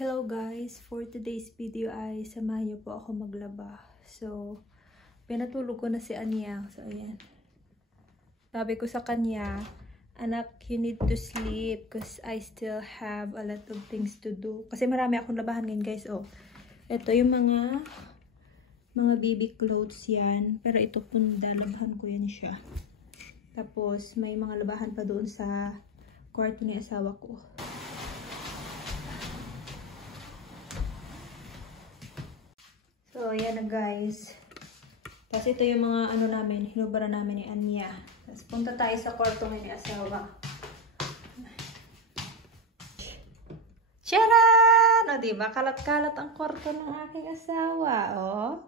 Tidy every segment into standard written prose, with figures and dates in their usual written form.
Hello guys! For today's video ay samahan niyo po ako maglaba. So, pinatulog ko na si Anya. So, ayan. Sabi ko sa kanya, anak, you need to sleep because I still have a lot of things to do. Kasi marami akong labahan ngayon guys. Oh, ito yung mga baby clothes yan. Pero ito punda, labahan ko yan siya. Tapos, may mga labahan pa doon sa kwarto ni asawa ko. So, ayan na guys. Tapos ito yung mga ano namin, hinubara namin ni Anya. Tapos punta tayo sa kwarto ni asawa. Charan! O diba? Kalat-kalat ang kwarto ng aking asawa. O.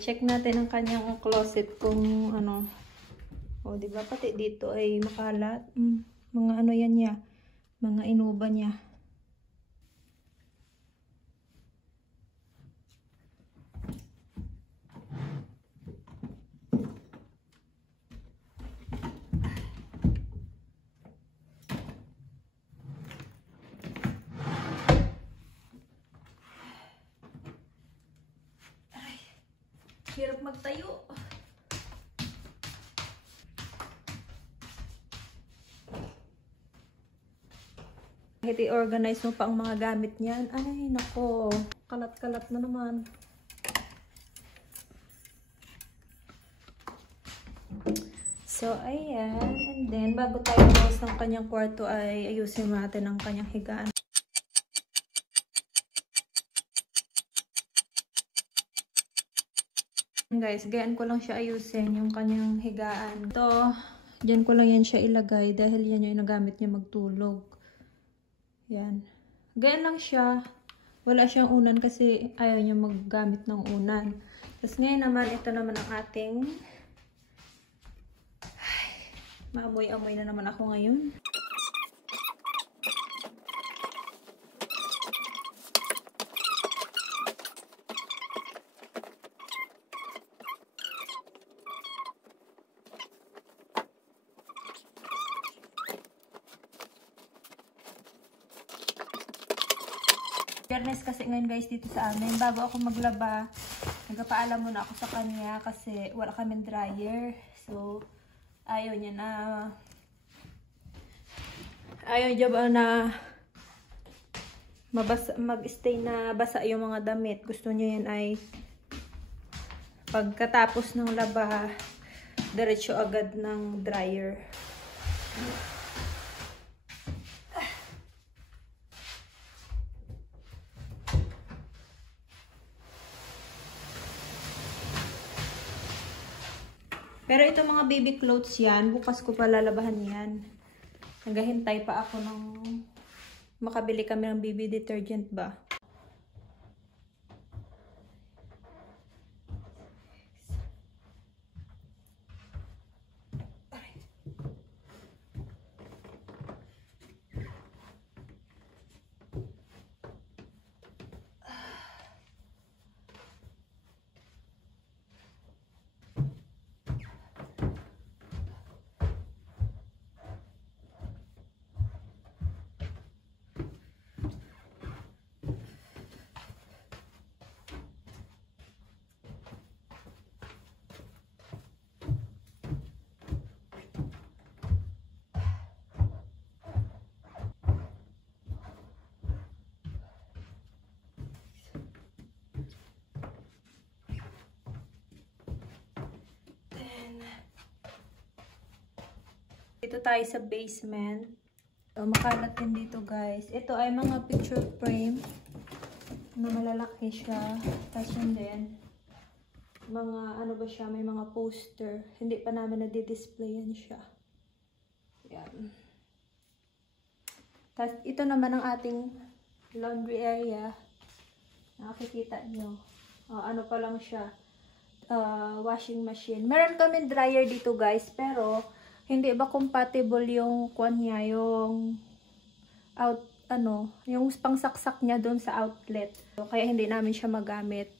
Check natin ang kanyang closet kung ano. O diba? Pati dito ay makalat. Mga ano yan niya. Mga inuba niya. Hirap magtayo. Kahit i-organize mo pa ang mga gamit niyan. Ay, nako. Kalat-kalat na naman. So, ayan. And then, bago tayo mawas ng kanyang kwarto ay ayusin natin ang kanyang higaan. Guys, gayaan ko lang siya ayusin yung kanyang higaan. Ito, dyan ko lang yan siya ilagay dahil yan yung nagamit niya magtulog. Yan. Gayaan lang siya. Wala siyang unan kasi ayaw niya maggamit ng unan. Tapos ngayon naman, ito naman ang ating maamoy-amoy na naman ako ngayon. Fairness kasi ngayon guys dito sa amin, bago ako maglaba, nagpaalam muna ako sa kanya kasi wala kaming dryer. So, ayaw niya ba na mag-stay na basa yung mga damit. Gusto niya yan ay pagkatapos ng laba, diretso agad ng dryer. Pero itong mga baby clothes yan, bukas ko pa lalabahan yan. Naghahintay pa ako ng makabili kami ng baby detergent ba. Dito tayo sa basement. So, makalat din dito guys. Ito ay mga picture frame na malalaki siya. Tapos yun din. Mga ano ba siya? May mga poster. Hindi pa namin na-display yan siya. Yan. Tapos ito naman ang ating laundry area. Nakikita nyo. Ano pa lang siya. Washing machine. Meron kami dryer dito guys. Pero hindi ba compatible yung kwan niya, yung yung pangsaksak niya doon sa outlet. So, kaya hindi namin siya magamit.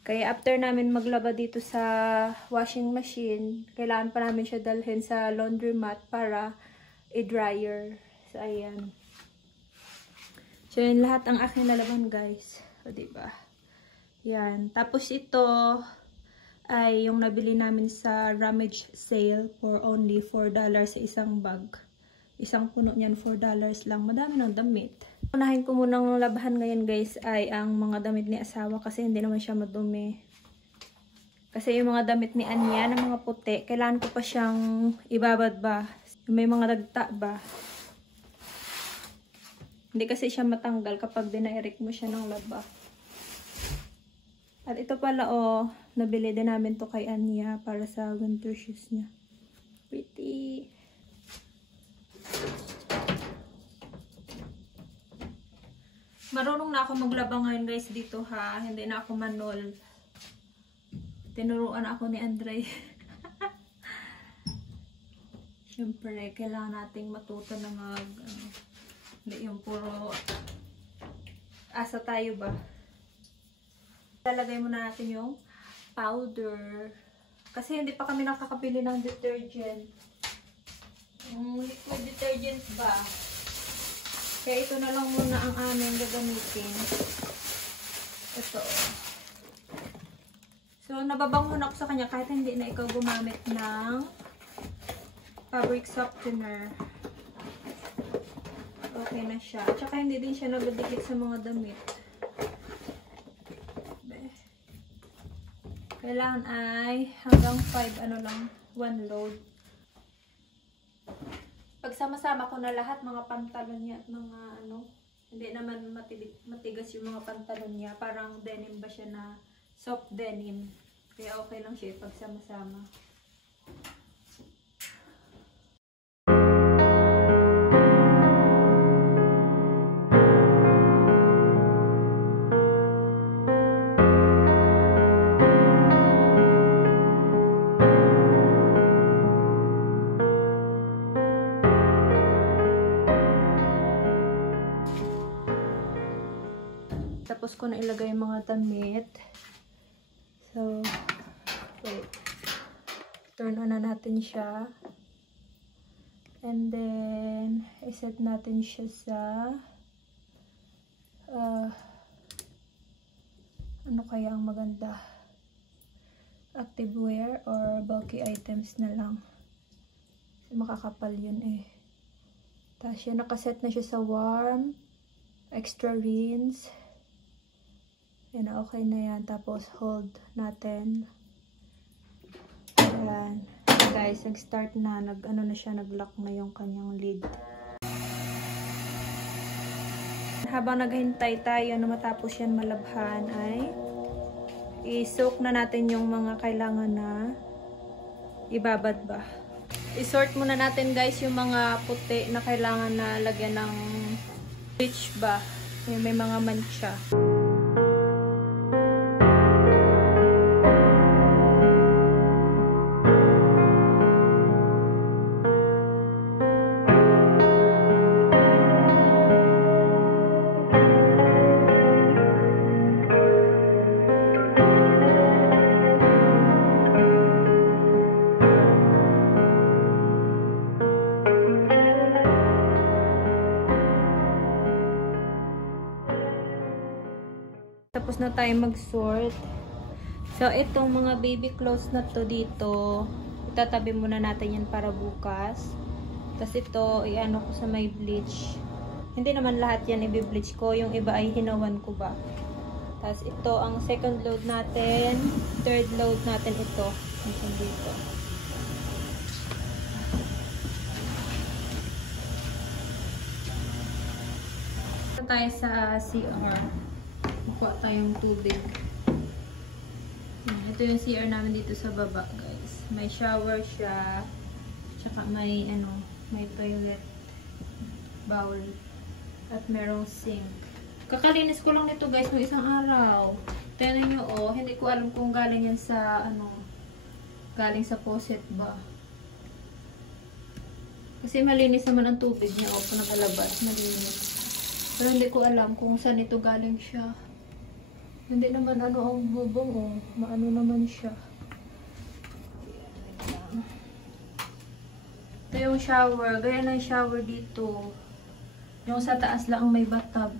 Kaya after namin maglaba dito sa washing machine, kailangan pa namin siya dalhin sa laundromat para i-dryer. So, ayan. So, yun lahat ang aking nalaban, guys. O, diba? Yan. Tapos ito ay yung nabili namin sa rummage sale for only $4 sa isang bag. Isang puno niyan, $4 lang. Madami ng damit. Unahin ko munang labahan ngayon, guys, ay ang mga damit ni asawa kasi hindi naman siya madumi. Kasi yung mga damit ni Anya na mga puti, kailangan ko pa siyang ibabad ba. May mga dagta ba. Hindi kasi siya matanggal kapag dinairik mo siya ng laba. At ito pala, oh, nabili din namin to kay Anya para sa winter shoes niya. Pretty. Marunong na ako maglaba ngayon, guys, dito ha. Hindi na ako manol. Tinuruan ako ni Andre. Siyempre, kailangan nating matuto na hindi yung puro asa tayo ba. Lalagay muna natin yung powder. Kasi hindi pa kami nakakabili ng detergent. Yung liquid detergent ba. Kaya ito na lang muna ang aming gagamitin. Ito. So, nababangon ako sa kanya kahit hindi na ikaw gumamit ng fabric softener. Okay na siya. At saka hindi din siya nagdidikit sa mga damit. Kailangan ay hanggang 1 load. Pagsama-sama ko na lahat, mga pantalon niya at mga hindi naman matigas yung mga pantalon niya. Parang denim ba siya na soft denim. Kaya okay lang siya pagsama-sama. Tapos ko na ilagay yung mga damit. So, wait. Turn on na natin siya. And then, iset natin siya sa ano kaya ang maganda? Activewear or bulky items na lang. Kasi makakapal yun eh. Tapos yun, nakaset na siya sa warm. Extra rinse. Yan, okay na yan. Tapos, hold natin. Ayan. Guys, nag-start na. Nag-ano na siya, nag-lock na yung kanyang lid. Habang naghintay tayo na matapos yan malabhan, ay i-soak na natin yung mga kailangan na ibabad ba. I-sort muna natin, guys, yung mga puti na kailangan na lagyan ng bleach ba. Yung may mga mancha. Tapos na tayo mag-sort. So, itong mga baby clothes na to dito, itatabi muna natin yan para bukas. Tapos ito, i-ano ko sa may bleach. Hindi naman lahat yan i-bleach ko. Yung iba ay hinawan ko ba. Tapos ito, ang second load natin. Third load natin ito. Ito dito. Ito tayo sa CR. Kuha tayong tubig. Ito yung CR namin dito sa baba, guys. May shower siya. Tsaka may may toilet bowl. At merong sink. Kakalinis ko lang nito, guys, ng isang araw. Tignan nyo, oh. Hindi ko alam kung galing yan sa galing sa faucet ba. Kasi malinis naman ang tubig niya, oh. Panakalabas, malinis. Pero hindi ko alam kung saan ito galing siya. Hindi naman ang bubong, oh. Maano naman siya. Ito yung shower. Gaya ng shower dito. Yung sa taas lang may bathtub.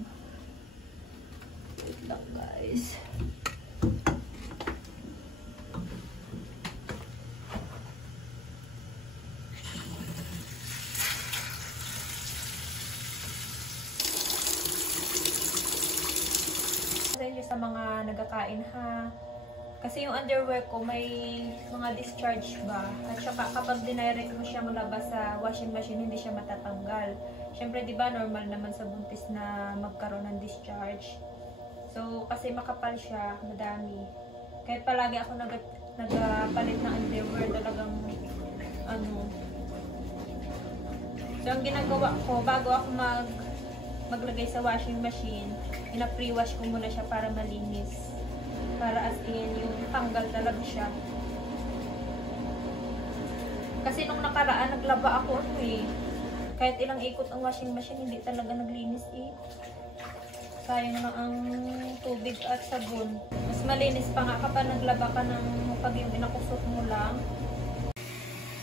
guys. Sa mga nagkakain ha. Kasi yung underwear ko may mga discharge ba. At saka kapag dinirect mo siya malabas sa washing machine, hindi siya matatanggal. Syempre, di ba, normal naman sa buntis na magkaroon ng discharge. So, kasi makapal siya, madami. Kahit palagi ako nagpalit ng underwear, talagang ano. So, ang ginagawa ko, bago ako maglagay sa washing machine, ina-pre-wash ko muna siya para malinis. Para as in, yung tanggal talaga siya. Kasi nung nakaraan, naglaba ako kahit ilang ikot ang washing machine, hindi talaga naglinis sayang na ang tubig at sabon. Mas malinis pa nga kapag naglaba ka ng pag yung inakusot mo lang.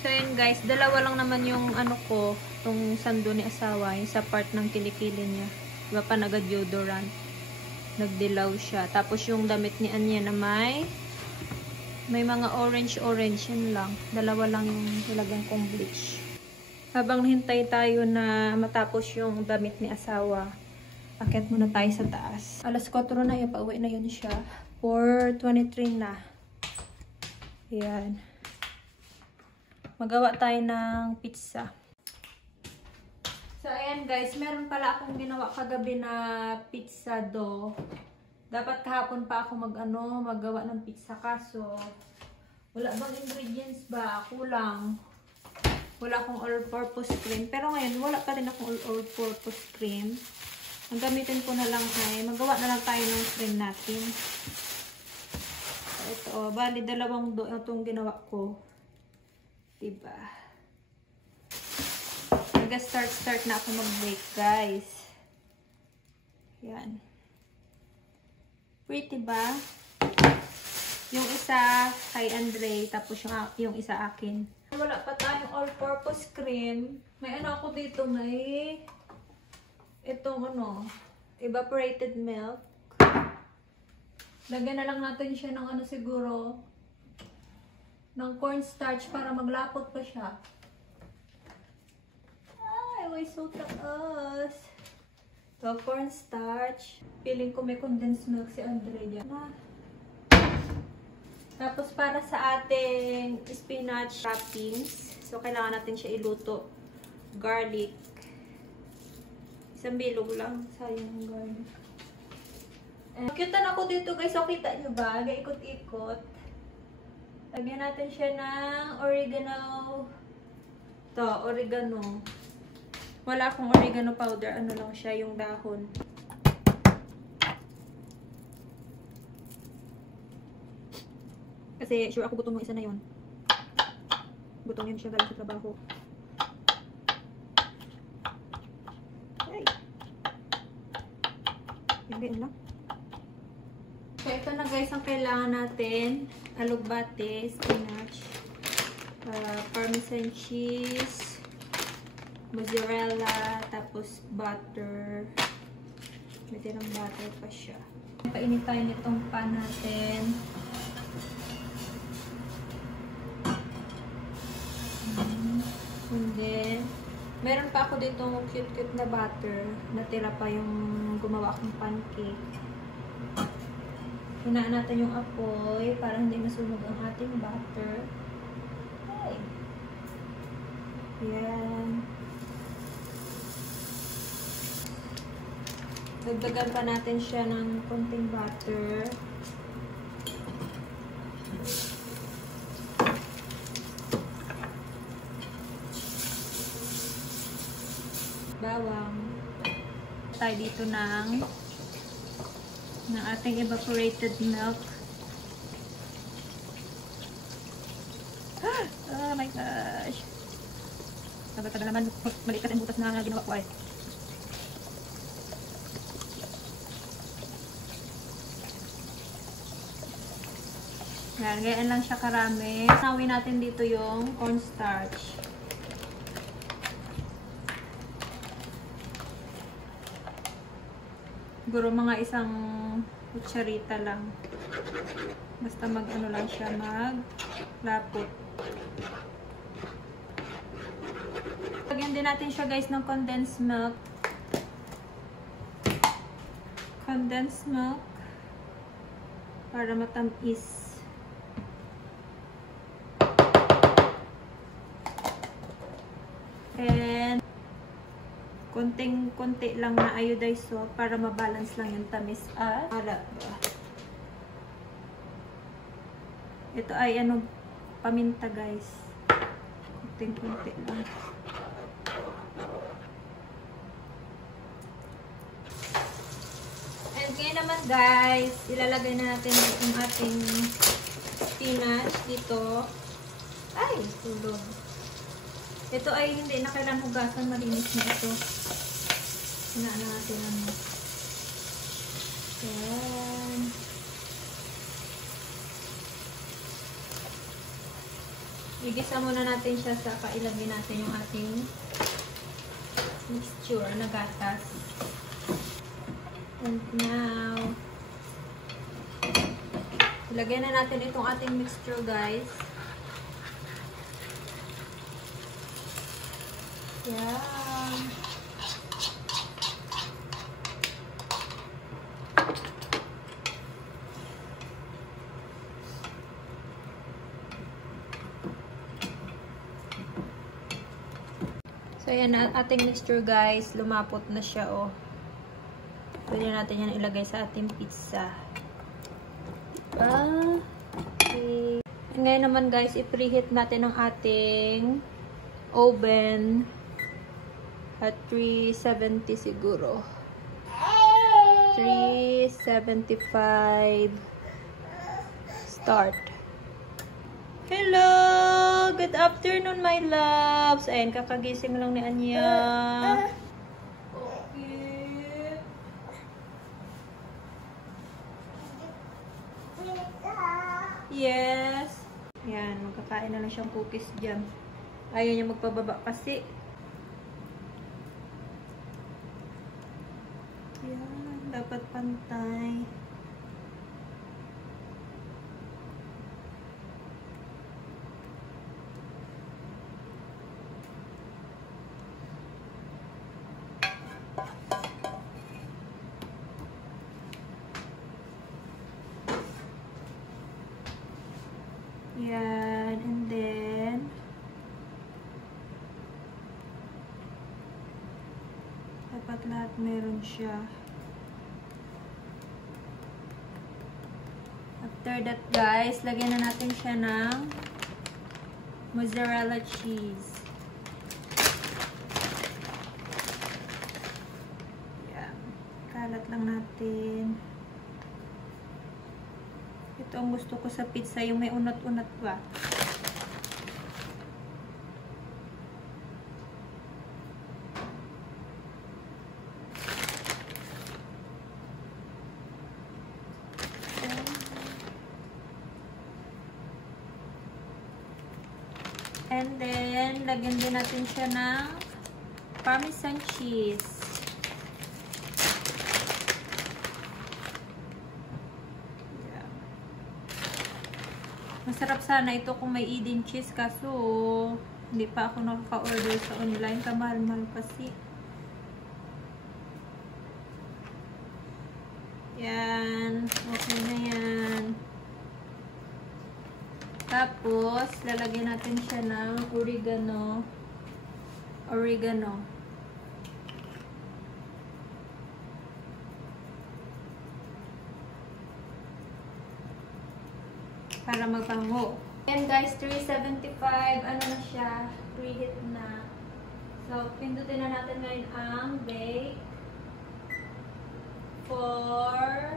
So yun guys, dalawa lang naman yung ano ko, tong sando ni asawa, yung sa part ng kilikili niya. Diba pa naga-deodorant? Nagdilaw siya. Tapos yung damit ni Anya na may mga orange yun lang. Dalawa lang yung nilagyan kong bleach. Habang hintay tayo na matapos yung damit ni asawa, akit muna tayo sa taas. Alas 4 na yun, pauwi na yun siya. 4:23 na. Ayan. Magawa tayo ng pizza. So, ayan guys, meron pala akong ginawa kagabi na pizza dough. Dapat kahapon pa ako magawa ng pizza, kaso wala bang ingredients ba? Kulang. Wala akong all-purpose cream. Pero ngayon, wala pa rin akong all-purpose cream. Ang gamitin ko na lang ay, magawa na lang tayo ng cream natin. So, ito, bali dalawang dough itong ginawa ko. Diba? Start na ako mag-bake, guys. Yan. Pretty ba? Yung isa kay Andre, tapos yung isa akin. Wala pa tayong all-purpose cream. May ano ako dito, may itong evaporated milk. Lagyan na lang natin siya ng siguro, ng cornstarch para maglapot pa siya. Ay, so taas. So, cornstarch. Feeling ko may condensed milk si Andre dyan. Tapos, para sa ating spinach toppings, so, kailangan natin siya iluto. Garlic. Isang bilog lang. Sayang ang garlic. Cutean ako dito, guys. So, kita nyo ba? Gaikot-ikot. Lagyan natin siya ng oregano. Ito, oregano. Wala akong oregano powder. Ano lang siya, yung dahon. Kasi sure ako gutom yung isa na yun. Gutom yun siya galing sa trabaho. Ay. Hindi lang. So, ito na guys ang kailangan natin. Alugbate, spinach, parmesan cheese, mozzarella, tapos butter. May tirang butter pa siya. Painit tayo nitong pan natin. And then, meron pa ako dito cute-cute na butter. Natira pa yung gumawa akong pancake. Hinaan natin yung apoy para hindi masunog ang ating butter. Okay. Yan. Dagdagan pa natin siya ng konting butter. Bawang. Tayo dito ng ating evaporated milk. Oh my gosh. Tagal-tagal naman. Maliit kasi ang butas na ginawa ko ay. Yan, ganyan lang siya karami. Sawin natin dito yung cornstarch. Siguro mga isang kutsarita lang. Basta mag-ano lang siya, mag-lapot. Lagyan din natin siya guys ng condensed milk. Condensed milk. Para matamis. And konting-konti lang na iodized salt para mabalance lang yung tamis at ito ay ano, paminta guys. Konting-konti lang. And ngayon naman guys, ilalagay na natin yung ating spinach dito. Ay, tulog. Ito ay hindi na kailangan hugasan, malinis na ito. Hinaan natin ano. Yan. Igisa muna natin siya sa ilagay natin yung ating mixture na gatas. And now, ilagay na natin itong ating mixture guys. Yan. So, yan ang ating mixture guys. Lumapot na siya, oh. Pwede natin yan ilagay sa ating pizza. Okay. Ngayon naman guys, i-preheat natin ang ating oven at 370 siguro. 375 start. Hello! Good afternoon my loves! Ayan, kakagising lang ni Anya. Okay. Yes. Ayan, magkakain na lang siyang cookies dyan. Ayaw niya magpababa kasi. Yan, dapat pantay. Yan, and then dapat lahat meron siya. After that guys, lagyan na natin siya ng mozzarella cheese. Yan, kalat lang natin. Ito ang gusto ko sa pizza, yung may unat-unat ba. And then, lagyan din natin siya ng Parmesan cheese. Masarap sana ito kung may Eden cheese, kaso hindi pa ako nakaka-order sa online. Kamahal-mahal kasi. Yan. Okay na yan. Tapos, lalagyan natin siya ng oregano. Para magpango. And guys, 375, ano na siya, preheat na. So, pindutin na natin ngayon ang bake for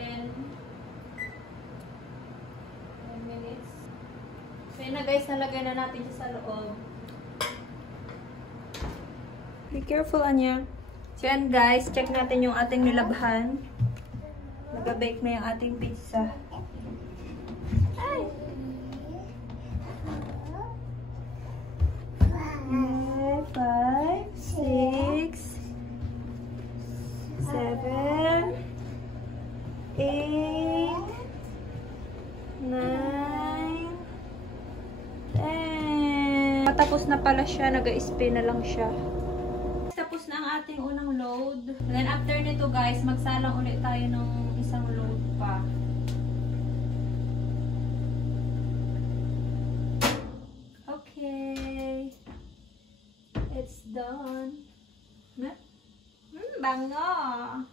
10 minutes. So, yun na guys, nalagay na natin siya sa loob. Be careful, Anya. So, yan guys, check natin yung ating nilabhan. Nag-bake na yung ating pizza. Ay! 5, 6, pala siya, nag-spin na lang siya. Tapos na ang ating unang load. Then after nito guys, magsalang ulit tayo ng isang load pa. Okay. It's done. Bango!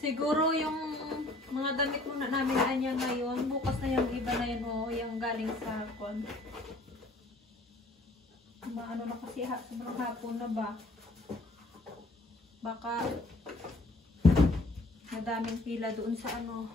Siguro yung mga damit muna namin anya ngayon. Bukas na yung iba na yun, oh, yung galing sa kon. Ano na kasi sobrang hapon na ba? Baka madaming pila doon sa ano.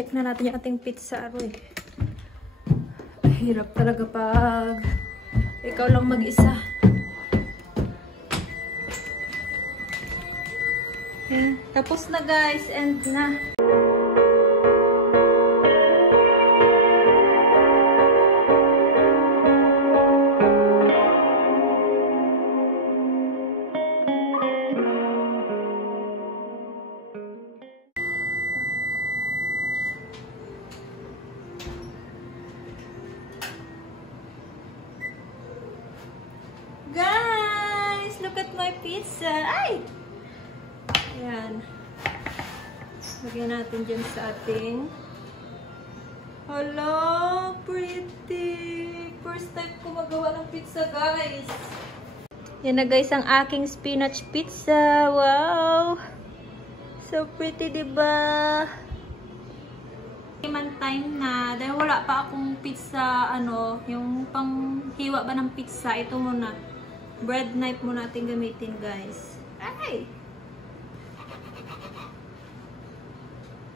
Check na natin yung ating pizza, aroy. Hirap talaga pag ikaw lang mag-isa. Okay. Tapos na guys, end na. Guys, look at my pizza. Ay! Ayan. Lagyan natin dyan sa ating. Hello, pretty. First time ko magawa ng pizza, guys. Yan na guys, ang aking spinach pizza. Wow! So pretty, diba? Man time na, dahil wala pa akong pizza, ano, yung panghiwa ba ng pizza, ito muna. Bread knife muna natin gamitin, guys. Ay!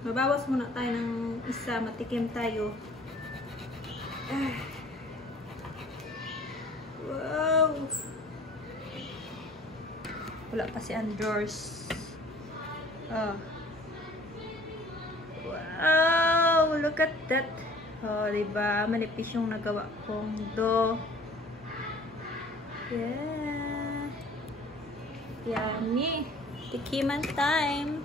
Mabawas muna tayo ng isa, matikim tayo. Wow! Wala pa si Andors. Oh. Wow! Look at that! Oh, diba? Manipis yung nagawa kong dough. Yeah! Yummy! Tikiman time!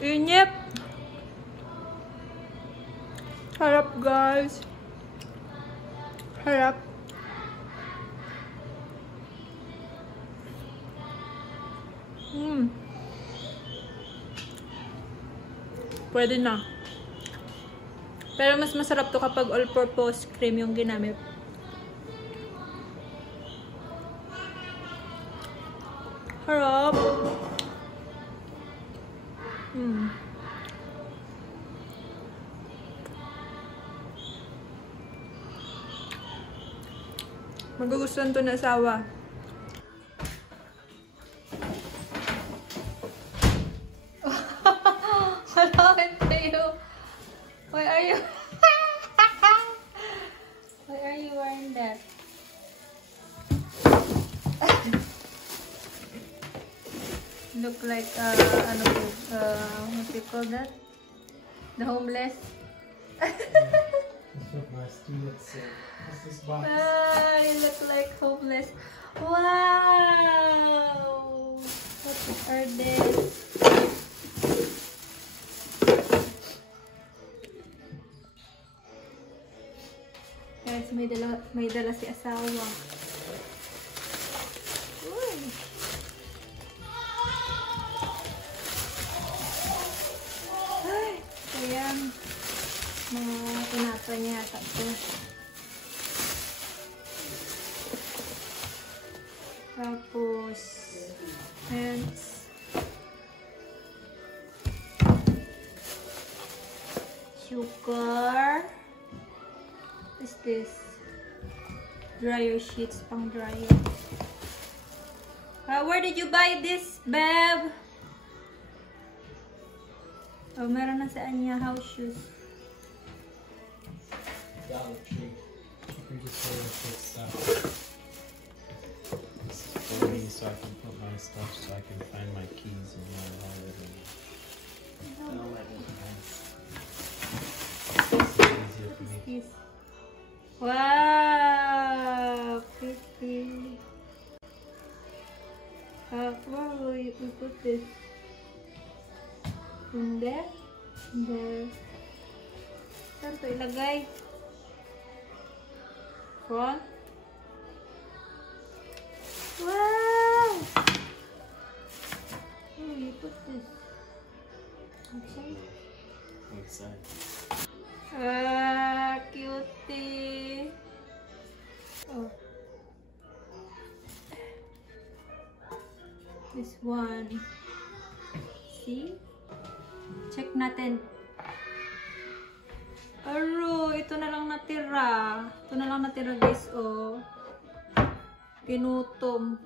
Inip! Harap, guys! Harap! Pwede na. Pero mas masarap to kapag all-purpose cream yung ginamit. Harap! Magugustuhan to na asawa. Hello, to you. Why are you? Why are you wearing that? Look like ano, what do you call that? The homeless. You look like homeless. Wow! What are they? Guys, may dala si asawa. Uy! Ay! Ayan. Mga tinapay niya yata ito. Tapos Sugar. What is this? Dryer sheets, pang dryer. Where did you buy this, babe? Oh, meron na sa Anya house shoes. Dollar Tree. You can just sort of put stuff. This is for me so I can put my stuff so I can find my keys in my wallet. Oh my goodness. This is easier for me. Yes. Wow, pretty. Where will you put this? In there? In there. Saan to ilagay? Front? Wow! Where will you put this? Outside? Inside. Ah, cutie. Oh. This one. See? Check natin. Aro, ito na lang natira. Ito na lang natira, guys, oh. Ginutom.